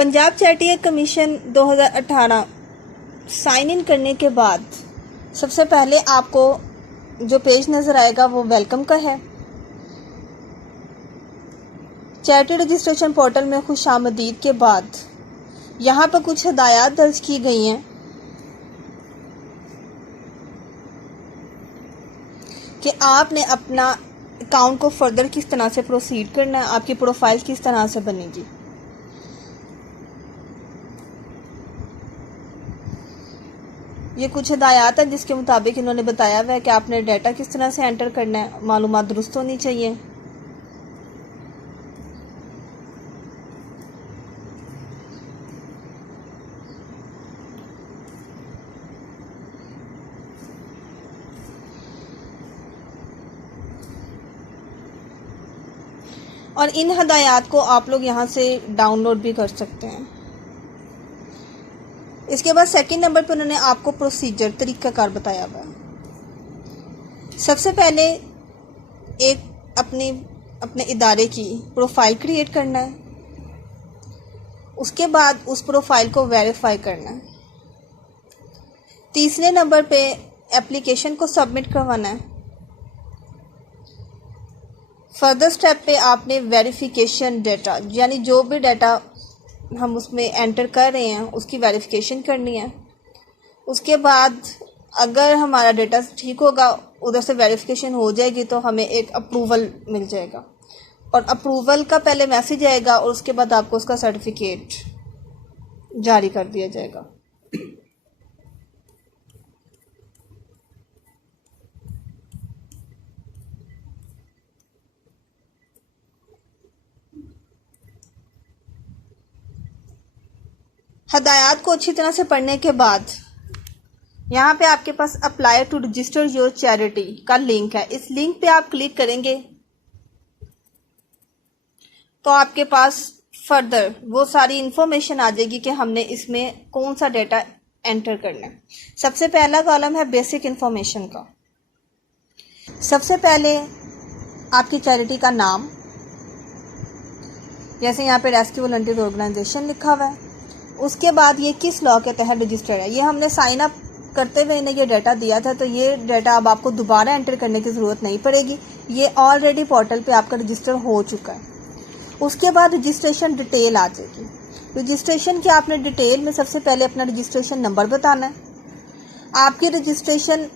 Punjab charity commission 2018 sign in करने के बाद सबसे पहले आपको जो पेज नज़र आएगा वो वेलकम का है। चैरिटी रजिस्ट्रेशन पोर्टल में खुशामदीद के बाद यहाँ पर कुछ हिदायत दर्ज की गई हैं कि आपने अपना अकाउंट को फर्दर किस तरह से प्रोसीड करना है, आपकी प्रोफाइल किस तरह से बनेगी। ये कुछ हिदायत है जिसके मुताबिक इन्होंने बताया हुआ है कि आपने डाटा किस तरह से एंटर करना है, मालूमात दुरुस्त होनी चाहिए। और इन हदायत को आप लोग यहाँ से डाउनलोड भी कर सकते हैं। इसके बाद सेकंड नंबर पे उन्होंने आपको प्रोसीजर तरीक़ाकार बताया हुआ है। सबसे पहले एक अपने इदारे की प्रोफाइल क्रिएट करना है, उसके बाद उस प्रोफाइल को वेरीफाई करना है। तीसरे नंबर पे एप्लीकेशन को सबमिट करवाना है। फर्दर स्टेप पे आपने वेरिफिकेशन डाटा यानी जो भी डाटा हम उसमें एंटर कर रहे हैं उसकी वेरिफिकेशन करनी है। उसके बाद अगर हमारा डाटा ठीक होगा, उधर से वेरिफिकेशन हो जाएगी तो हमें एक अप्रूवल मिल जाएगा और अप्रूवल का पहले मैसेज आएगा और उसके बाद आपको उसका सर्टिफिकेट जारी कर दिया जाएगा। हदायत को अच्छी तरह से पढ़ने के बाद यहाँ पे आपके पास apply to register your charity का लिंक है। इस लिंक पे आप क्लिक करेंगे तो आपके पास फर्दर वो सारी इंफॉर्मेशन आ जाएगी कि हमने इसमें कौन सा डाटा एंटर करना है। सबसे पहला कॉलम है बेसिक इंफॉर्मेशन का। सबसे पहले आपकी चैरिटी का नाम, जैसे यहाँ पे रेस्क्यू वॉलंटियर ऑर्गेनाइजेशन लिखा हुआ है। उसके बाद ये किस लॉ के तहत रजिस्टर्ड है, ये हमने साइन अप करते हुए इन्हें ये डाटा दिया था, तो ये डाटा अब आपको दोबारा एंटर करने की ज़रूरत नहीं पड़ेगी, ये ऑलरेडी पोर्टल पे आपका रजिस्टर हो चुका है। उसके बाद रजिस्ट्रेशन डिटेल आ जाएगी। रजिस्ट्रेशन की आपने डिटेल में सबसे पहले अपना रजिस्ट्रेशन नंबर बताना है, आपकी रजिस्ट्रेशन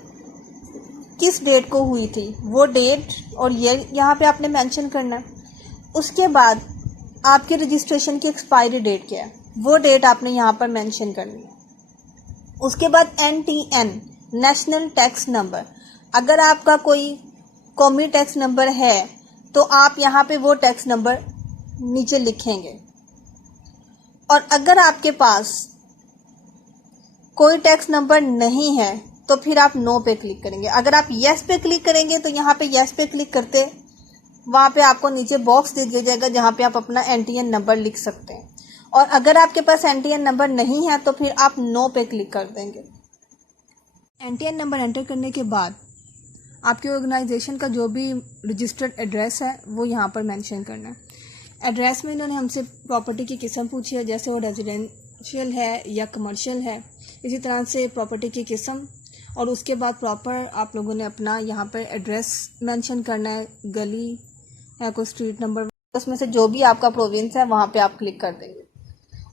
किस डेट को हुई थी वो डेट और ये यहाँ पे आपने मेंशन करना है। उसके बाद आपकी रजिस्ट्रेशन की एक्सपायरी डेट क्या है वो डेट आपने यहाँ पर मेंशन करनी है। उसके बाद NTN नेशनल टैक्स नंबर, अगर आपका कोई कौमी टैक्स नंबर है तो आप यहाँ पे वो टैक्स नंबर नीचे लिखेंगे। और अगर आपके पास कोई टैक्स नंबर नहीं है तो फिर आप नो पे क्लिक करेंगे। अगर आप येस पे क्लिक करेंगे तो यहाँ पे येस पे क्लिक करते वहाँ पे आपको नीचे बॉक्स दे दिया जाएगा जहाँ पे आप अपना NTN नंबर लिख सकते हैं। और अगर आपके पास NTN नंबर नहीं है तो फिर आप नो पे क्लिक कर देंगे। NTN नंबर एंटर करने के बाद आपके ऑर्गेनाइजेशन का जो भी रजिस्टर्ड एड्रेस है वो यहाँ पर मेंशन करना है। एड्रेस में इन्होंने हमसे प्रॉपर्टी की किस्म पूछी है, जैसे वो रेजिडेंशियल है या कमर्शियल है, इसी तरह से प्रॉपर्टी की किस्म। और उसके बाद प्रॉपर आप लोगों ने अपना यहाँ पर एड्रेस मेंशन करना है, गली या कोई स्ट्रीट नंबर, उसमें से जो भी आपका प्रोविंस है वहाँ पे आप क्लिक कर देंगे।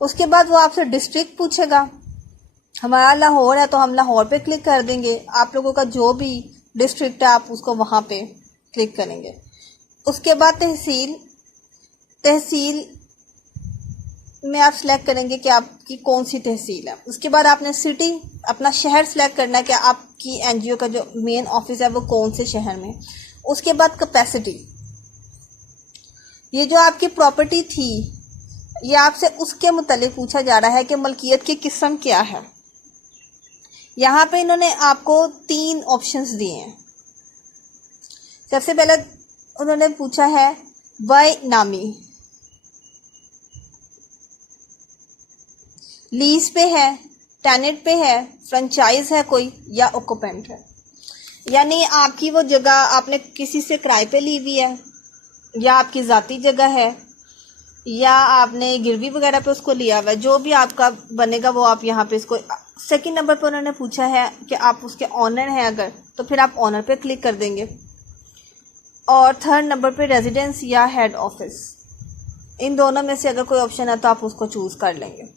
उसके बाद वो आपसे डिस्ट्रिक्ट पूछेगा, हमारा लाहौर है तो हम लाहौर पे क्लिक कर देंगे। आप लोगों का जो भी डिस्ट्रिक्ट है आप उसको वहाँ पे क्लिक करेंगे। उसके बाद तहसील में आप सिलेक्ट करेंगे कि आपकी कौन सी तहसील है। उसके बाद आपने सिटी, अपना शहर सिलेक्ट करना है कि आपकी NGO का जो मेन ऑफिस है वो कौन से शहर में। उसके बाद कैपेसिटी, ये जो आपकी प्रॉपर्टी थी ये आपसे उसके मुतालिक पूछा जा रहा है कि मलकियत की किस्म क्या है। यहाँ पे इन्होंने आपको 3 ऑप्शंस दिए हैं। सबसे पहले उन्होंने पूछा है बाय नामी, लीज पे है, टेनेंट पे है, फ्रेंचाइज है कोई या ऑक्यूपेंट है। यानी आपकी वो जगह आपने किसी से किराए पे ली हुई है या आपकी ज़ाती जगह है या आपने गिरवी वगैरह पे उसको लिया हुआ है, जो भी आपका बनेगा वो आप यहाँ पे इसको। सेकंड नंबर पर उन्होंने पूछा है कि आप उसके ऑनर हैं अगर, तो फिर आप ऑनर पे क्लिक कर देंगे। और थर्ड नंबर पे रेजिडेंस या हेड ऑफिस, इन दोनों में से अगर कोई ऑप्शन है तो आप उसको चूज कर लेंगे।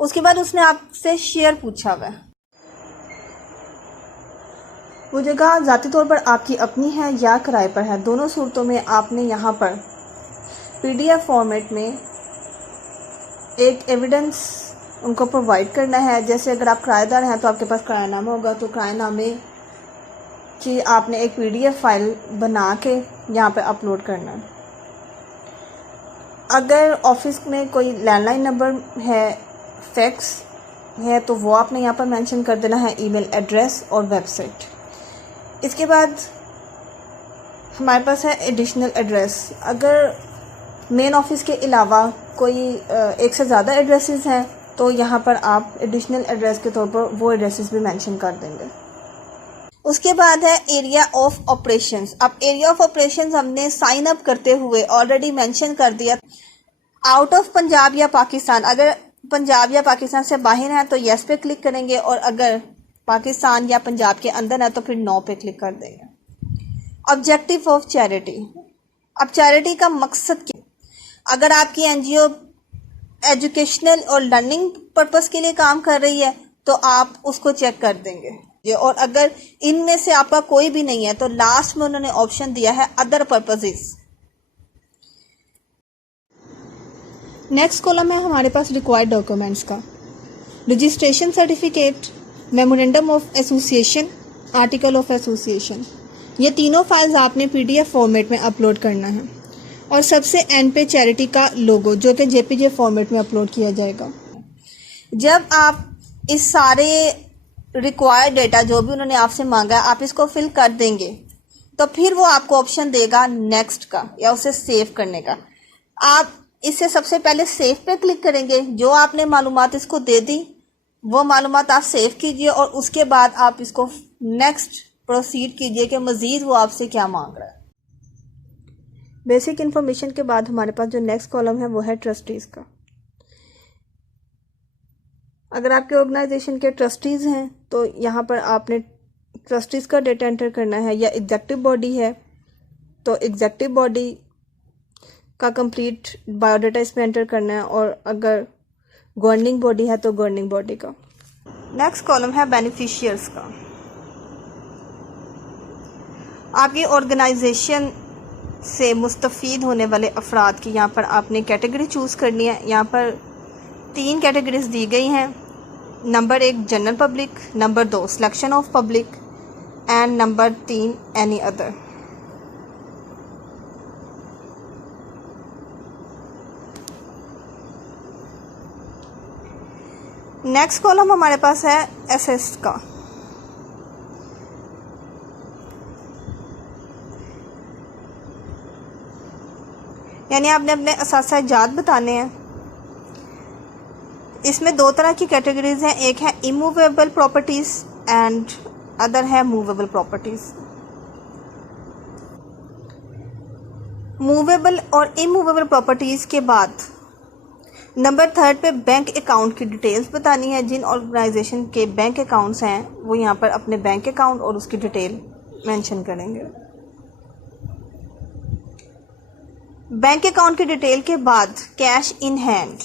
उसके बाद उसने आपसे शेयर पूछा हुआ है। वो जगह ज़ाती तौर पर आपकी अपनी है या किराए पर है, दोनों सूरतों में आपने यहाँ पर PDF फॉर्मेट में एक एविडेंस उनको प्रोवाइड करना है। जैसे अगर आप किराएदार हैं तो आपके पास किरायानामा होगा, तो किरायानामे की आपने एक PDF फाइल बना के यहाँ पे अपलोड करना है। अगर ऑफिस में कोई लैंडलाइन नंबर है, फैक्स है, तो वो आपने यहाँ पर मेंशन कर देना है, ईमेल एड्रेस और वेबसाइट। इसके बाद हमारे पास है एडिशनल एड्रेस। अगर मेन ऑफिस के अलावा कोई एक से ज़्यादा एड्रेसेस हैं तो यहाँ पर आप एडिशनल एड्रेस के तौर पर वो एड्रेसेस भी मेंशन कर देंगे। उसके बाद है एरिया ऑफ ऑपरेशंस। अब एरिया ऑफ ऑपरेशंस हमने साइन अप करते हुए ऑलरेडी मेंशन कर दिया। आउट ऑफ पंजाब या पाकिस्तान, अगर पंजाब या पाकिस्तान से बाहर है तो येस पे क्लिक करेंगे, और अगर पाकिस्तान या पंजाब के अंदर है तो फिर नो पे क्लिक कर देंगे। Objective of charity. अब चैरिटी का मकसद क्या? अगर आपकी NGO एजुकेशनल और लर्निंग पर्पस के लिए काम कर रही है तो आप उसको चेक कर देंगे। और अगर इनमें से आपका कोई भी नहीं है तो लास्ट में उन्होंने ऑप्शन दिया है अदर पर्पसेस। नेक्स्ट कॉलम है हमारे पास रिक्वायर्ड डॉक्यूमेंट्स का। Registration certificate, memorandum of association, article of association, ये तीनों फाइल्स आपने PDF फॉर्मेट में अपलोड करना है। और सबसे एंड पे चैरिटी का लोगो, जो कि JPG फॉर्मेट में अपलोड किया जाएगा। जब आप इस सारे रिक्वायर्ड डेटा जो भी उन्होंने आपसे मांगा है आप इसको फिल कर देंगे तो फिर वो आपको ऑप्शन देगा नेक्स्ट का या उसे सेव करने का। आप इससे सबसे पहले सेव पे क्लिक करेंगे। जो आपने मालूमात इसको दे दी वो मालूमात आप सेव कीजिए, और उसके बाद आप इसको नेक्स्ट प्रोसीड कीजिए कि मज़ीद वो आपसे क्या मांग रहा है। बेसिक इन्फॉर्मेशन के बाद हमारे पास जो नेक्स्ट कॉलम है वो है ट्रस्टीज़ का। अगर आपके ऑर्गेनाइजेशन के ट्रस्टीज़ हैं तो यहाँ पर आपने ट्रस्टीज़ का डेटा एंटर करना है, या एग्जेक्टिव बॉडी है तो एग्जेक्टिव बॉडी का कंप्लीट बायोडाटा इसमें एंटर करना है, और अगर गवर्निंग बॉडी है तो गवर्निंग बॉडी का। नेक्स्ट कॉलम है बेनिफिशियर्स का। आपकी ऑर्गेनाइजेशन से मुस्तफ़ीद होने वाले अफराद की यहाँ पर आपने कैटेगरी चूज़ करनी है। यहाँ पर 3 कैटेगरीज दी गई हैं। Number 1 general public, number 2 selection of public, and number 3 any other. Next column हमारे पास है असिस्ट का। यानी आपने अपने असातिज़ात बताने हैं। इसमें 2 तरह की कैटेगरीज हैं, एक है इमूवेबल प्रॉपर्टीज एंड अदर है मूवेबल प्रॉपर्टीज। मूवेबल और इमूवेबल प्रॉपर्टीज के बाद नंबर 3 पे बैंक अकाउंट की डिटेल्स बतानी है। जिन ऑर्गेनाइजेशन के बैंक अकाउंट्स हैं वो यहाँ पर अपने बैंक अकाउंट और उसकी डिटेल मेंशन करेंगे। बैंक अकाउंट की डिटेल के बाद cash in hand.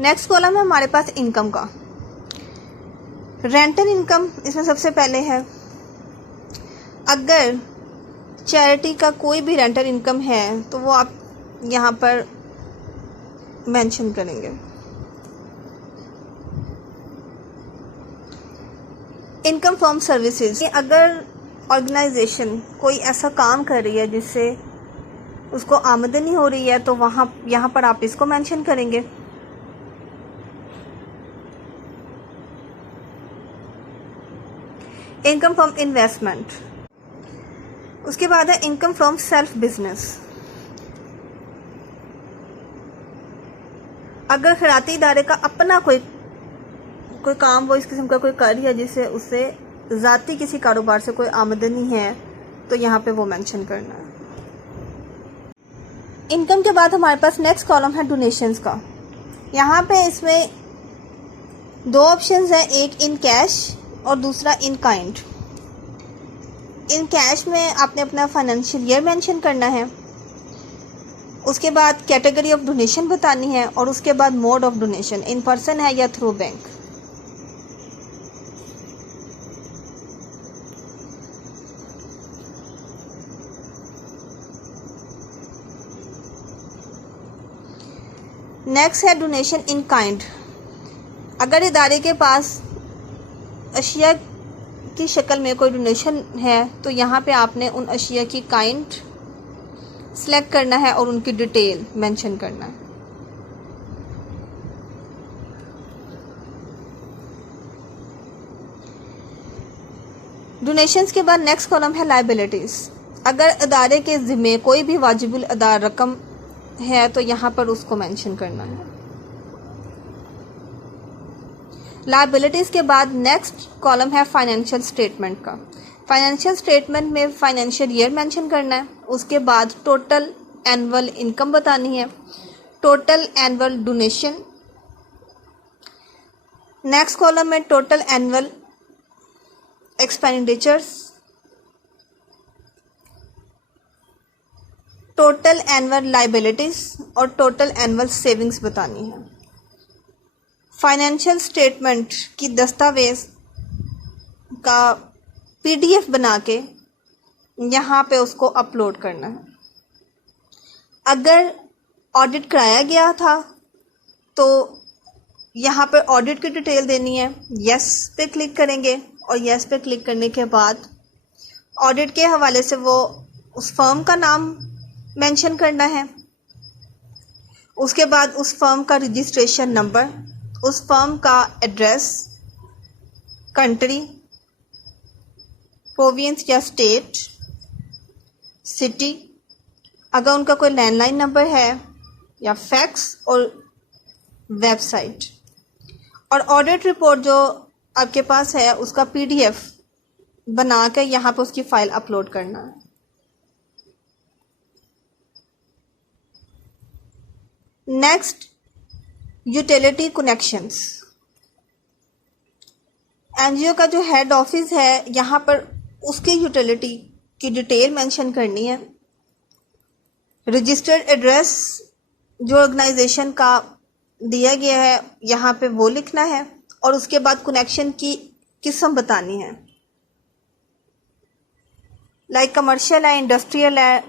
Next column है हमारे पास इनकम का। रेंटल इनकम इसमें सबसे पहले है। अगर चैरिटी का कोई भी रेंटल इनकम है तो वो आप यहाँ पर मेंशन करेंगे। इनकम फ्रॉम सर्विसेज, अगर ऑर्गेनाइजेशन कोई ऐसा काम कर रही है जिससे उसको आमदनी हो रही है तो यहाँ पर आप इसको मेंशन करेंगे। Income from investment. उसके बाद है इनकम फ्रॉम सेल्फ बिजनेस। अगर खैराती इदारे का अपना कोई काम वो इस किस्म का कोई कर रही है जिससे उससे ज़ाती किसी कारोबार से कोई आमदनी है तो यहाँ पे वो मेंशन करना है। इनकम के बाद हमारे पास नेक्स्ट कॉलम है डोनेशंस का। यहाँ पे इसमें दो ऑप्शंस हैं, एक इन कैश और दूसरा इन काइंड। इन कैश में आपने अपना फाइनेंशियल ईयर मेंशन करना है, उसके बाद कैटेगरी ऑफ डोनेशन बतानी है और उसके बाद mode of donation, in person है या थ्रू बैंक। नेक्स्ट है डोनेशन इन काइंड। अगर इदारे के पास अशिया की शक्ल में कोई डोनेशन है तो यहाँ पे आपने उन अशिया की काइंड सेलेक्ट करना है और उनकी डिटेल मेंशन करना है। डोनेशंस के बाद नेक्स्ट कॉलम है लायबिलिटीज। अगर इदारे के ज़िम्मे कोई भी वाजिबुल अदा रकम है तो यहाँ पर उसको मेंशन करना है। लायबिलिटीज के बाद नेक्स्ट कॉलम है फाइनेंशियल स्टेटमेंट का। फाइनेंशियल स्टेटमेंट में फाइनेंशियल ईयर मेंशन करना है, उसके बाद टोटल एनुअल इनकम बतानी है, total annual donation. Next column में total annual expenditures, total annual liabilities और टोटल एनुअल सेविंग्स बतानी है। फाइनेंशियल स्टेटमेंट की दस्तावेज का पीडीएफ बना के यहाँ पे उसको अपलोड करना है। अगर ऑडिट कराया गया था तो यहाँ पे ऑडिट की डिटेल देनी है, यस पे क्लिक करेंगे और यस पे क्लिक करने के बाद ऑडिट के हवाले से वो उस फर्म का नाम मेंशन करना है, उसके बाद उस फर्म का रजिस्ट्रेशन नंबर, उस फर्म का एड्रेस, कंट्री, प्रोविंस या स्टेट, सिटी, अगर उनका कोई लैंडलाइन नंबर है या फैक्स और वेबसाइट, और ऑडिट रिपोर्ट जो आपके पास है उसका पीडीएफ बना कर यहाँ पर उसकी फ़ाइल अपलोड करना है। Next utility connections. एनजीओ का जो हेड ऑफिस है यहाँ पर उसकी यूटिलिटी की डिटेल मेंशन करनी है, रजिस्टर्ड एड्रेस जो ऑर्गेनाइजेशन का दिया गया है यहाँ पे वो लिखना है और उसके बाद कनेक्शन की किस्म बतानी है, लाइक कमर्शियल है, इंडस्ट्रियल है,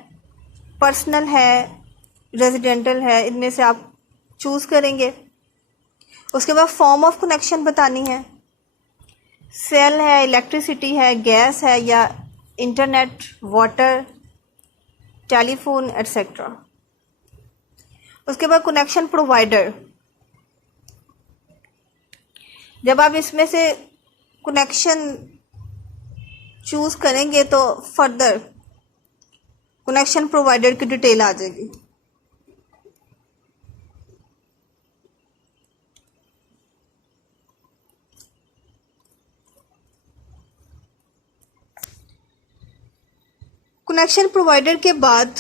पर्सनल है, रेजिडेंटल है, इनमें से आप चूज़ करेंगे। उसके बाद फॉर्म ऑफ कनेक्शन बतानी है, सेल है, इलेक्ट्रिसिटी है, गैस है या इंटरनेट, वाटर, टेलीफोन एट्सेट्रा। उसके बाद कनेक्शन प्रोवाइडर, जब आप इसमें से कनेक्शन चूज़ करेंगे तो फर्दर कनेक्शन प्रोवाइडर की डिटेल आ जाएगी। कनेक्शन प्रोवाइडर के बाद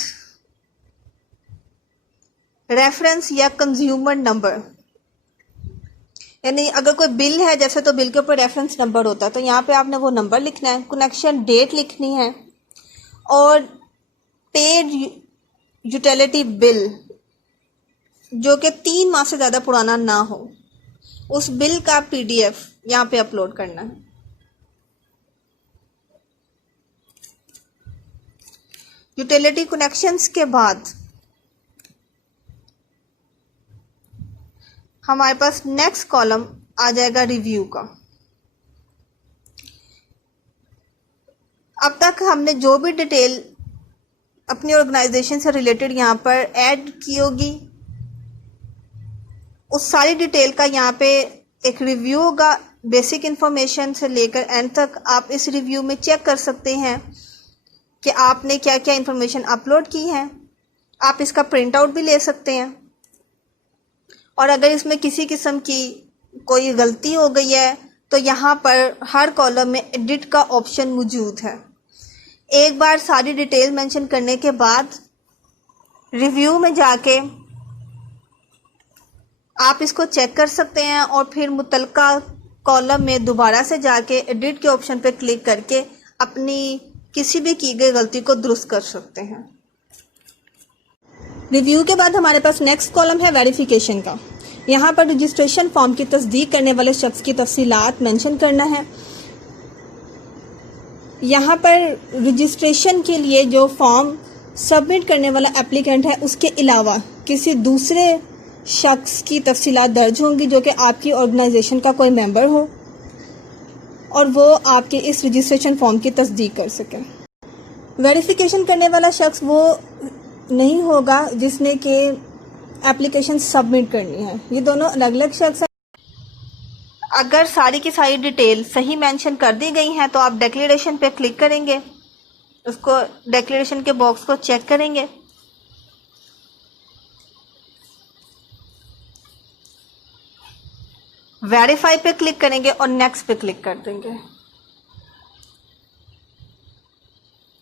रेफरेंस या कंज्यूमर नंबर, यानी अगर कोई बिल है जैसे तो बिल के ऊपर रेफरेंस नंबर होता है तो यहाँ पे आपने वो नंबर लिखना है, कनेक्शन डेट लिखनी है और पेड यूटिलिटी बिल जो कि 3 माह से ज़्यादा पुराना ना हो, उस बिल का पीडीएफ यहाँ पे अपलोड करना है। यूटिलिटी कनेक्शंस के बाद हमारे पास नेक्स्ट कॉलम आ जाएगा रिव्यू का। अब तक हमने जो भी डिटेल अपनी ऑर्गेनाइजेशन से रिलेटेड यहाँ पर ऐड की होगी उस सारी डिटेल का यहाँ पे एक रिव्यू होगा। बेसिक इन्फॉर्मेशन से लेकर एंड तक आप इस रिव्यू में चेक कर सकते हैं कि आपने क्या क्या इन्फॉर्मेशन अपलोड की है। आप इसका प्रिंट आउट भी ले सकते हैं और अगर इसमें किसी किस्म की कोई गलती हो गई है तो यहाँ पर हर कॉलम में एडिट का ऑप्शन मौजूद है। एक बार सारी डिटेल मेंशन करने के बाद रिव्यू में जाके आप इसको चेक कर सकते हैं और फिर मुतलका कॉलम में दोबारा से जाके एडिट के ऑप्शन पे क्लिक करके अपनी किसी भी की गई गलती को दुरुस्त कर सकते हैं। रिव्यू के बाद हमारे पास नेक्स्ट कॉलम है वेरिफिकेशन का। यहाँ पर रजिस्ट्रेशन फॉर्म की तस्दीक करने वाले शख्स की तफसीलात मेंशन करना है। यहाँ पर रजिस्ट्रेशन के लिए जो फॉर्म सबमिट करने वाला एप्लीकेंट है उसके अलावा किसी दूसरे शख्स की तफसीलात दर्ज होंगी जो कि आपकी ऑर्गेनाइजेशन का कोई मेंबर हो और वो आपके इस रजिस्ट्रेशन फॉर्म की तस्दीक कर सके। वेरिफिकेशन करने वाला शख्स वो नहीं होगा जिसने कि एप्लीकेशन सबमिट करनी है, ये दोनों अलग अलग शख्स हैं। अगर सारी की सारी डिटेल सही मेंशन कर दी गई हैं तो आप डिक्लेरेशन पे क्लिक करेंगे, उसको डिक्लेरेशन के बॉक्स को चेक करेंगे। वेरीफाई पे क्लिक करेंगे और नेक्स्ट पे क्लिक कर देंगे।